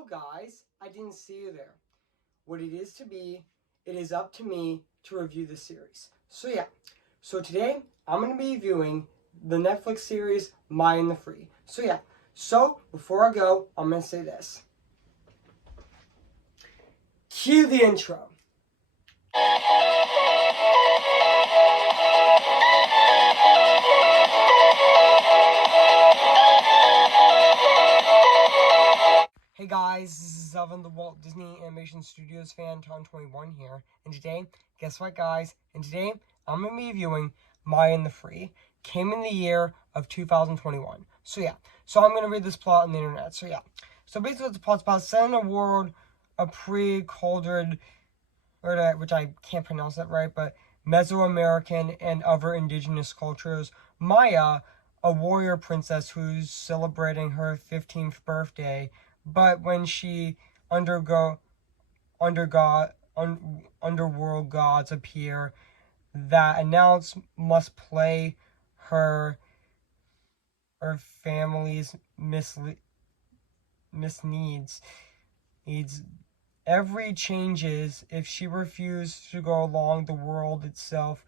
Hello guys, I didn't see you there. What it is to be, it is up to me to review the series. So today I'm going to be reviewing the Netflix series Maya and the Free. So before I go, I'm going to say this. Cue the intro. Hey guys, this is Evan, the Walt Disney Animation Studios fan, Ton21 here. And today, guess what guys? And today, I'm going to be reviewing Maya and the Free. Came in the year of 2021. So I'm going to read this plot on the internet. So basically what the plot's about, set in a world of pre-Caldred, which I can't pronounce that right, but Mesoamerican and other indigenous cultures. Maya, a warrior princess who's celebrating her 15th birthday, but when she underworld gods appear that announce must play her family's misneeds. Every changes. If she refuses to go along, the world itself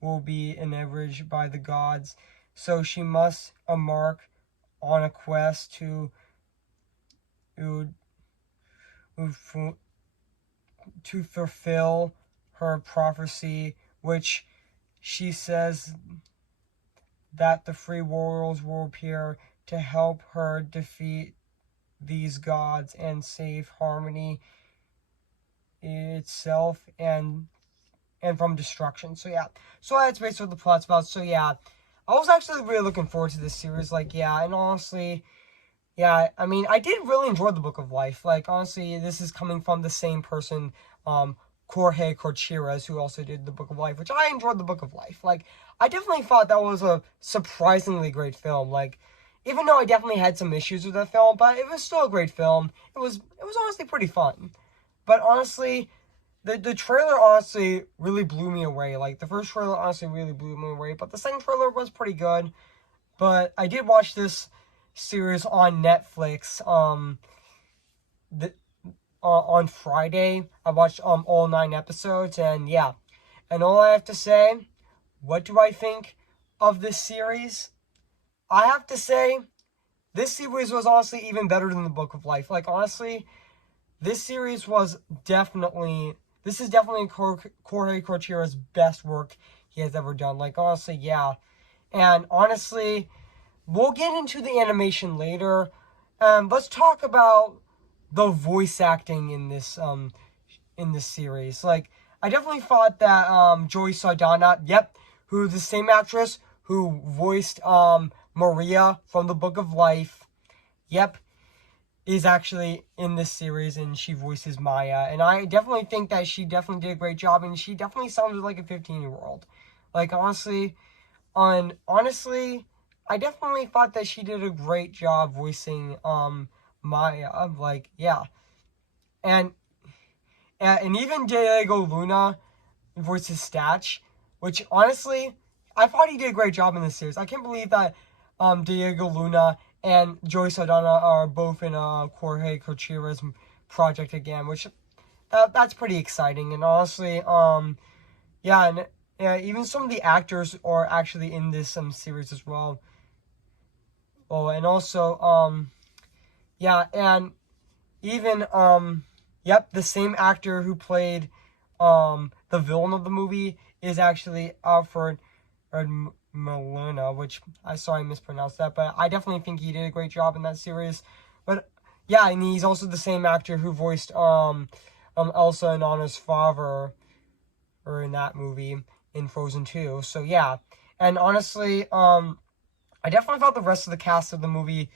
will be enraged by the gods. So she must embark on a quest to fulfill her prophecy, which she says that the free warriors will appear to help her defeat these gods and save harmony itself and from destruction. So that's basically what the plot's about. I was actually really looking forward to this series. And honestly, I mean, I did really enjoy the Book of Life. Honestly, this is coming from the same person, Jorge Corchires, who also did the Book of Life, which I enjoyed the Book of Life. I definitely thought that was a surprisingly great film. Even though I definitely had some issues with that film, but it was still a great film. It was honestly pretty fun. But honestly, the trailer honestly really blew me away. The first trailer honestly really blew me away, but the second trailer was pretty good. But I did watch this series on Netflix on Friday. I watched all 9 episodes, and all I have to say, what do I think of this series? I have to say, this series was honestly even better than the Book of Life. Honestly, this series was definitely Jorge Corchires' best work he has ever done. Honestly, and honestly, we'll get into the animation later. Let's talk about the voice acting in this series. I definitely thought that Joy Saldana, who's the same actress who voiced Maria from the Book of Life, is actually in this series, and she voices Maya. And I definitely think that she definitely did a great job, and she definitely sounded like a 15-year-old. Honestly, I definitely thought that she did a great job voicing Maya. And even Diego Luna voices Statch, which honestly, I thought he did a great job in this series. I can't believe that Diego Luna and Joy Saldana are both in a Jorge Corchires project again, which that's pretty exciting. And honestly, even some of the actors are actually in this series as well. Oh, and also, and even, the same actor who played, the villain of the movie is actually Alfred Molina, which I mispronounced that, but I definitely think he did a great job in that series. But, and he's also the same actor who voiced, Elsa and Anna's father, or in that movie, in Frozen 2. So, and honestly, I definitely thought the rest of the cast of the movie,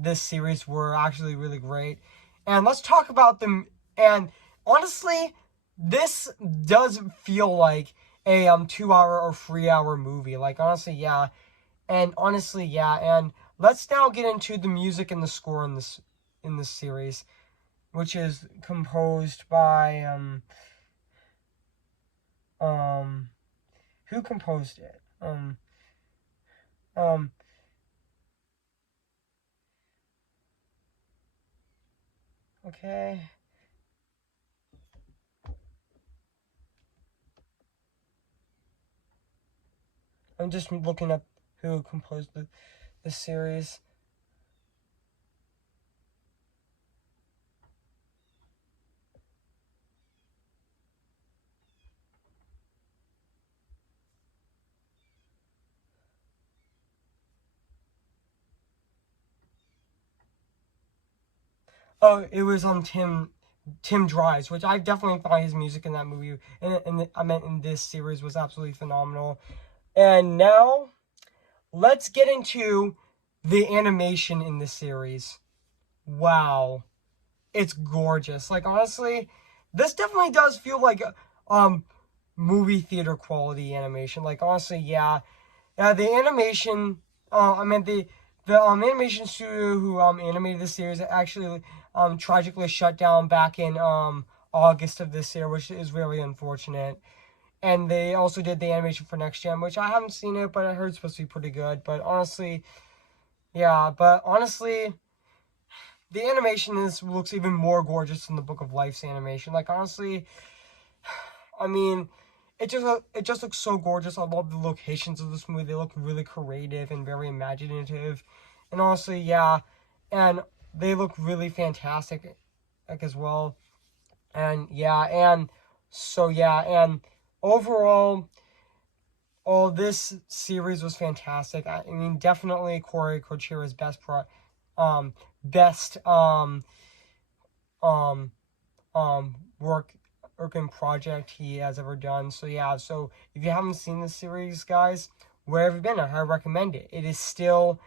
this series, were actually really great. And let's talk about them. And honestly, this does feel like a 2-hour or 3-hour movie. Honestly, and honestly, and let's now get into the music and the score in this series, which is composed by who composed it? Okay. I'm just looking up who composed the series. Oh, it was Tim Dries, which I definitely thought his music in that movie, and I meant in this series, was absolutely phenomenal. And now, let's get into the animation in this series. Wow, it's gorgeous. Like, honestly, this definitely does feel like movie theater quality animation. Like, honestly, yeah. The animation, the animation studio who animated this series actually tragically shut down back in August of this year, which is really unfortunate. And they also did the animation for Next Gen, which I haven't seen it, but I heard it's supposed to be pretty good. But honestly, the animation looks even more gorgeous than the Book of Life's animation. Like, honestly, I mean, it just looks so gorgeous. I love the locations of this movie. They look really creative and very imaginative. And honestly, yeah, and they look really fantastic like as well. And and overall, all this series was fantastic. I mean, definitely Corey Kochira's best um working project he has ever done. So yeah, so if you haven't seen the series, guys, where have you been? I recommend it. It is streaming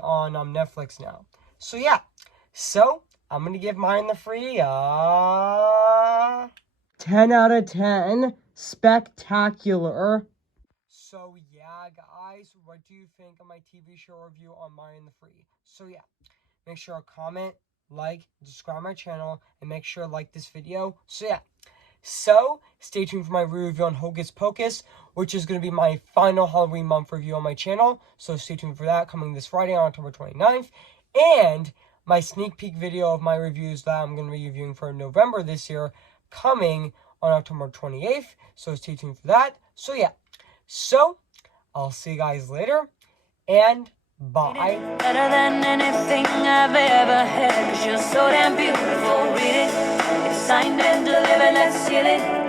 on Netflix now. So yeah. So I'm gonna give mine the free 10 out of 10. Spectacular. So yeah, guys, what do you think of my TV show review on Mine the Free? So yeah, make sure to comment, like, subscribe my channel, and make sure to like this video. So yeah, so stay tuned for my review on Hocus Pocus, which is going to be my final Halloween month review on my channel. So stay tuned for that, coming this Friday on October 29th. And my sneak peek video of my reviews that I'm going to be reviewing for November this year, coming on October 28th. So stay tuned for that. So yeah, so I'll see you guys later, and bye. Better than anything I've ever had. 'Cause you're so damn beautiful. Read it. It's signed and delivered. Let's seal it.